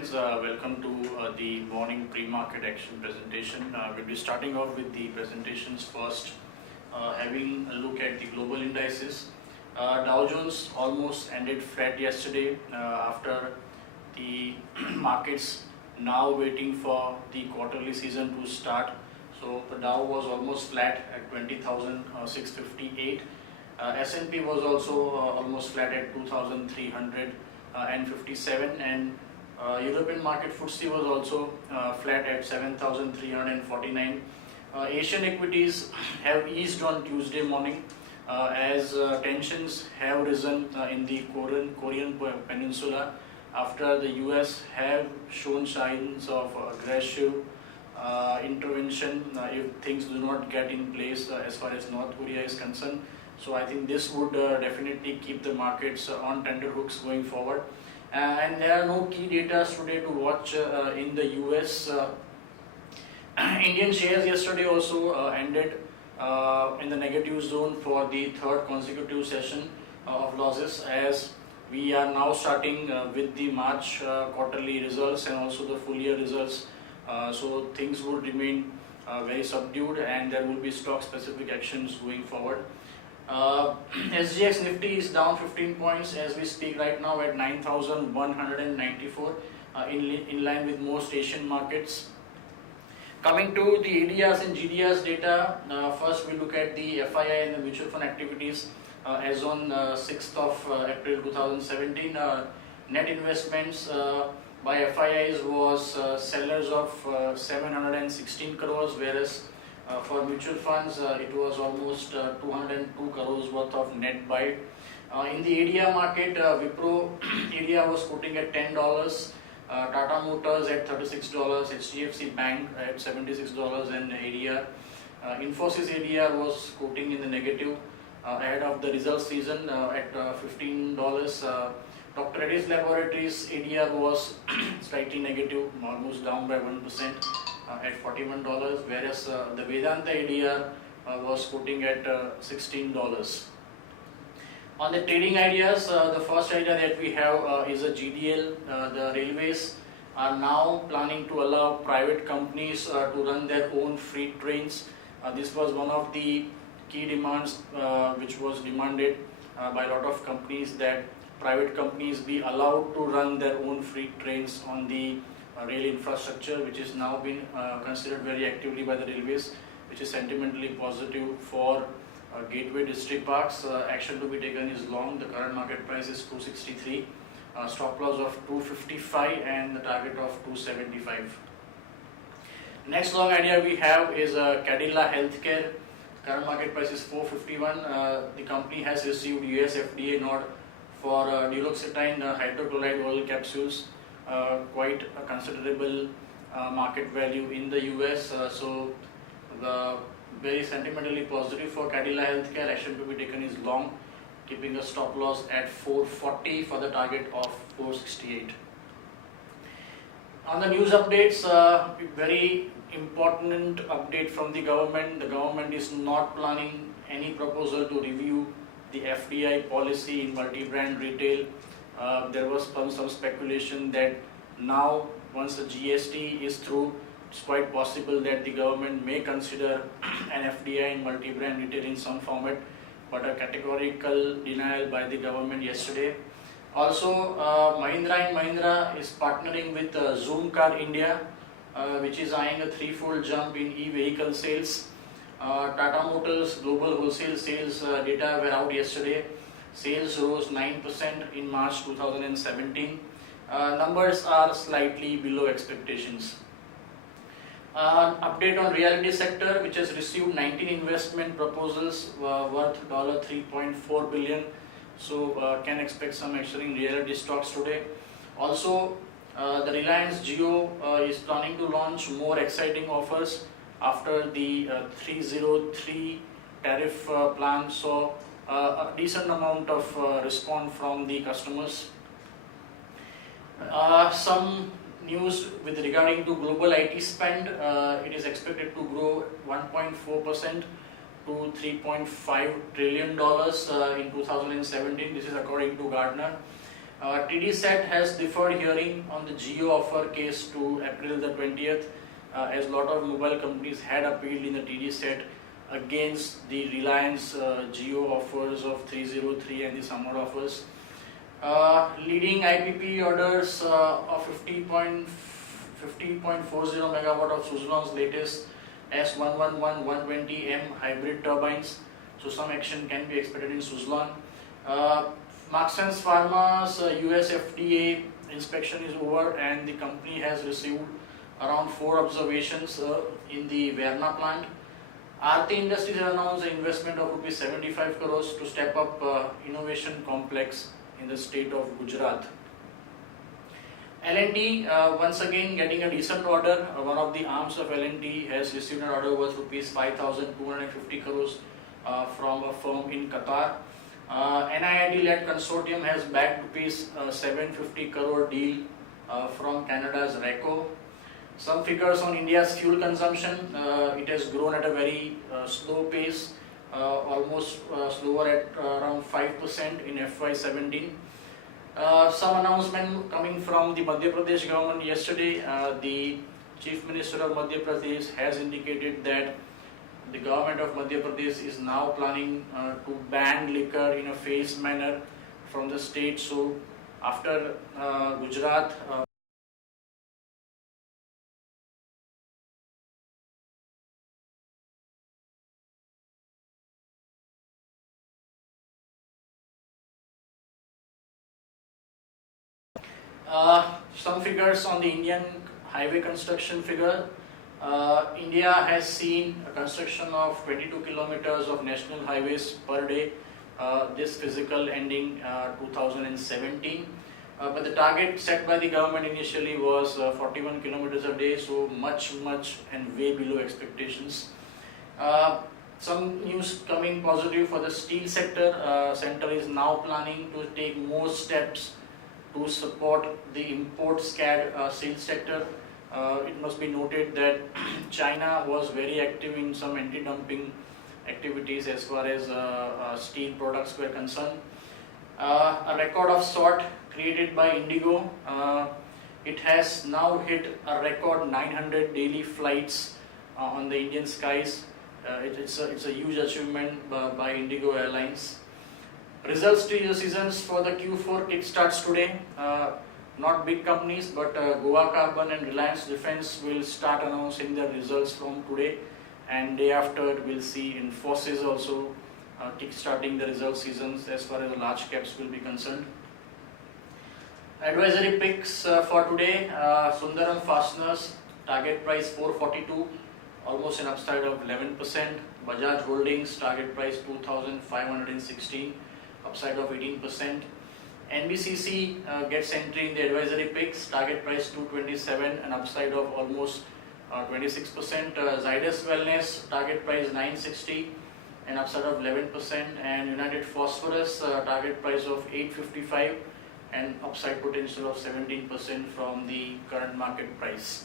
friends, welcome to the morning pre-market action presentation. We'll be starting off with the presentations first, having a look at the global indices. Dow Jones almost ended flat yesterday after the markets now waiting for the quarterly season to start. So the Dow was almost flat at 20,658. S&P was also almost flat at 2,357, and European market FTSE was also flat at 7,349. Asian equities have eased on Tuesday morning as tensions have risen in the Korean Peninsula after the US have shown signs of aggressive intervention if things do not get in place as far as North Korea is concerned. So I think this would definitely keep the markets on tenterhooks going forward. And there are no key data today to watch in the US. Indian shares yesterday also ended in the negative zone for the third consecutive session of losses, as we are now starting with the March quarterly results and also the full year results. So things will remain very subdued and there will be stock specific actions going forward. SGX Nifty is down 15 points as we speak right now at 9,194 in line with most Asian markets. Coming to the ADRs and GDRs data, first we look at the FII and the mutual fund activities as on 6th of April 2017. Net investments by FIIs was sellers of 716 crores, whereas for mutual funds, it was almost 202 crores worth of net buy. In the ADR market, Wipro ADR was quoting at $10, Tata Motors at $36, HDFC Bank at $76 and ADR. Infosys ADR was quoting in the negative ahead of the result season at $15. Dr. Reddy's Laboratories ADR was slightly negative, almost down by 1%. At $41, whereas the Vedanta ADR was quoting at $16. On the trading ideas, the first idea that we have is a GDL. The railways are now planning to allow private companies to run their own freight trains. This was one of the key demands which was demanded by a lot of companies, that private companies be allowed to run their own freight trains on the rail infrastructure, which is now being considered very actively by the railways, which is sentimentally positive for gateway district parks. Action to be taken is long. The current market price is 263, stop loss of 255 and the target of 275. Next long idea we have is Cadila Healthcare. Current market price is 451. The company has received US FDA nod for duloxetine hydrochloride oral capsules. Quite a considerable market value in the US, so the very sentimentally positive for Cadila Healthcare. Action to be taken is long, keeping a stop loss at 440 for the target of 468. On the news updates, very important update from the government. The government is not planning any proposal to review the FDI policy in multi-brand retail. There was some speculation that now once the GST is through, it's quite possible that the government may consider an FDI in multi-brand retail in some format, but a categorical denial by the government yesterday. Also, Mahindra & Mahindra is partnering with Zoom Car India, which is eyeing a threefold jump in e-vehicle sales. Tata Motors global wholesale sales data were out yesterday. Sales rose 9% in March 2017. Numbers are slightly below expectations. Update on realty sector, which has received 19 investment proposals worth $3.4 billion. So can expect some action in realty stocks today. Also, the Reliance Jio is planning to launch more exciting offers after the 303 tariff plan. So a decent amount of response from the customers. Some news with regarding to global IT spend. It is expected to grow 1.4% to $3.5 trillion in 2017. This is according to Gartner. TD Set has deferred hearing on the Jio offer case to April the 20th, as a lot of mobile companies had appealed in the TD Set against the Reliance Jio offers of 303 and the summer offers. Leading IPP orders of 50.40 megawatt of Suzlon's latest S111 120M hybrid turbines. So some action can be expected in Suzlon. Marks and Pharma's US FDA inspection is over, and the company has received around 4 observations in the Verna plant. Aarti Industries has announced an investment of rupees 75 crores to step up innovation complex in the state of Gujarat. L&T once again getting a decent order. One of the arms of L&T has received an order worth rupees 5,250 crores from a firm in Qatar. NIIT-led consortium has backed rupees 750 crore deal from Canada's RECO. Some figures on India's fuel consumption. It has grown at a very slow pace, almost slower at around 5% in FY17. Some announcement coming from the Madhya Pradesh government yesterday. The Chief Minister of Madhya Pradesh has indicated that the government of Madhya Pradesh is now planning to ban liquor in a phased manner from the state. So after Gujarat, some figures on the Indian highway construction figure. India has seen a construction of 22 kilometers of national highways per day, this physical ending 2017. But the target set by the government initially was 41 kilometers a day, so much and way below expectations. Some news coming positive for the steel sector. Centre is now planning to take more steps to support the import SCAD steel sector. It must be noted that China was very active in some anti-dumping activities as far as steel products were concerned. A record of sort created by Indigo. It has now hit a record 900 daily flights on the Indian skies. It's a huge achievement by Indigo Airlines. Results seasons for the Q4 kickstarts today. Not big companies, but Goa Carbon and Reliance Defence will start announcing their results from today, and day after we'll see Infosys also kickstarting the result seasons as far as the large caps will be concerned. Advisory picks for today. Sundaram Fasteners, target price 442, almost an upside of 11%. Bajaj Holdings, target price 2,516, upside of 18%. NBCC gets entry in the advisory picks, target price 227, an upside of almost 26%. Zydus Wellness, target price 960, an upside of 11%. And United Phosphorus, target price of 855, and upside potential of 17% from the current market price.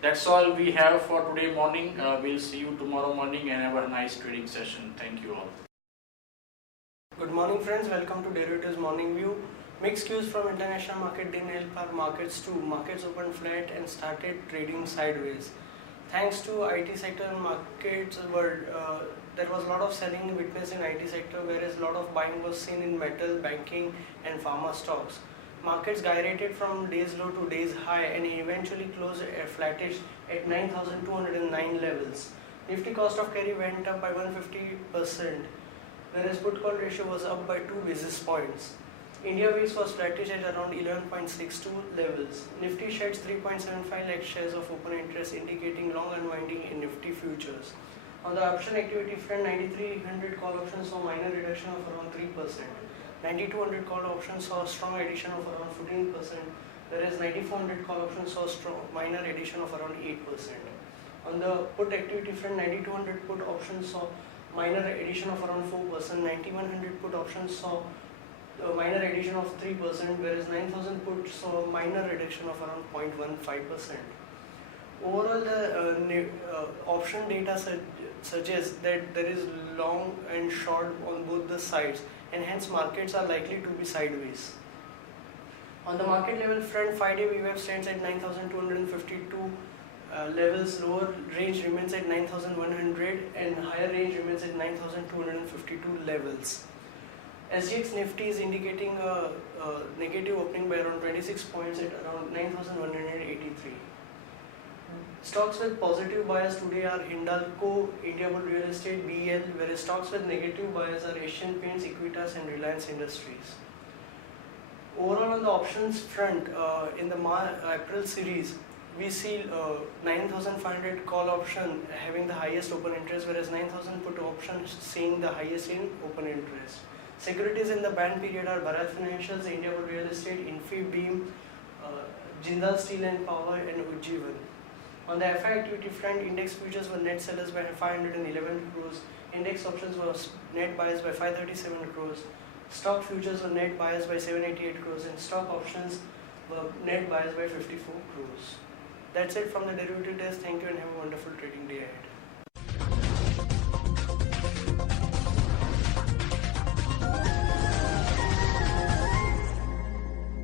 That's all we have for today morning. We'll see you tomorrow morning and have a nice trading session. Thank you all. Good morning friends, welcome to Derivatives Morning View. Mixed cues from international market didn't help our markets too. Markets opened flat and started trading sideways. Thanks to IT sector markets, there was a lot of selling witnessed in IT sector, whereas a lot of buying was seen in metal, banking and pharma stocks. Markets gyrated from days low to days high and eventually closed flattish at 9,209 levels. Nifty cost of carry went up by 150%. Whereas put call ratio was up by 2 basis points. India VIX was flattish at around 11.62 levels. Nifty sheds 3.75 lakh shares of open interest, indicating long unwinding in Nifty futures. On the option activity front, 9300 call options saw minor reduction of around 3%. 9200 call options saw a strong addition of around 14%, whereas 9400 call options saw a strong minor addition of around 8%. On the put activity front, 9200 put options saw minor addition of around 4%, 9100 put options saw a minor addition of 3%, whereas 9000 put saw a minor reduction of around 0.15%. Overall, the option data suggests that there is long and short on both the sides, and hence markets are likely to be sideways. On the market level front, 5-day VWAP stands at 9,252 levels, lower range remains at 9,100 and higher range remains at 9,252 levels. SGX Nifty is indicating a negative opening by around 26 points at around 9,183. Stocks with positive bias today are Hindalco, Indiabulls Real Estate, BEL, whereas stocks with negative bias are Asian Paints, Equitas and Reliance Industries. Overall on the options front, in the April series, we see 9,500 call option having the highest open interest, whereas 9,000 put option seeing the highest in open interest. Securities in the band period are Bharat Financials, Indiabulls Real Estate, Infibeam, Jindal Steel and Power and Ujjivan. On the FI activity front, index futures were net sellers by 511 crores, index options were net buyers by 537 crores, stock futures were net buyers by 788 crores and stock options were net buyers by 54 crores. That's it from the derivative desk. Thank you.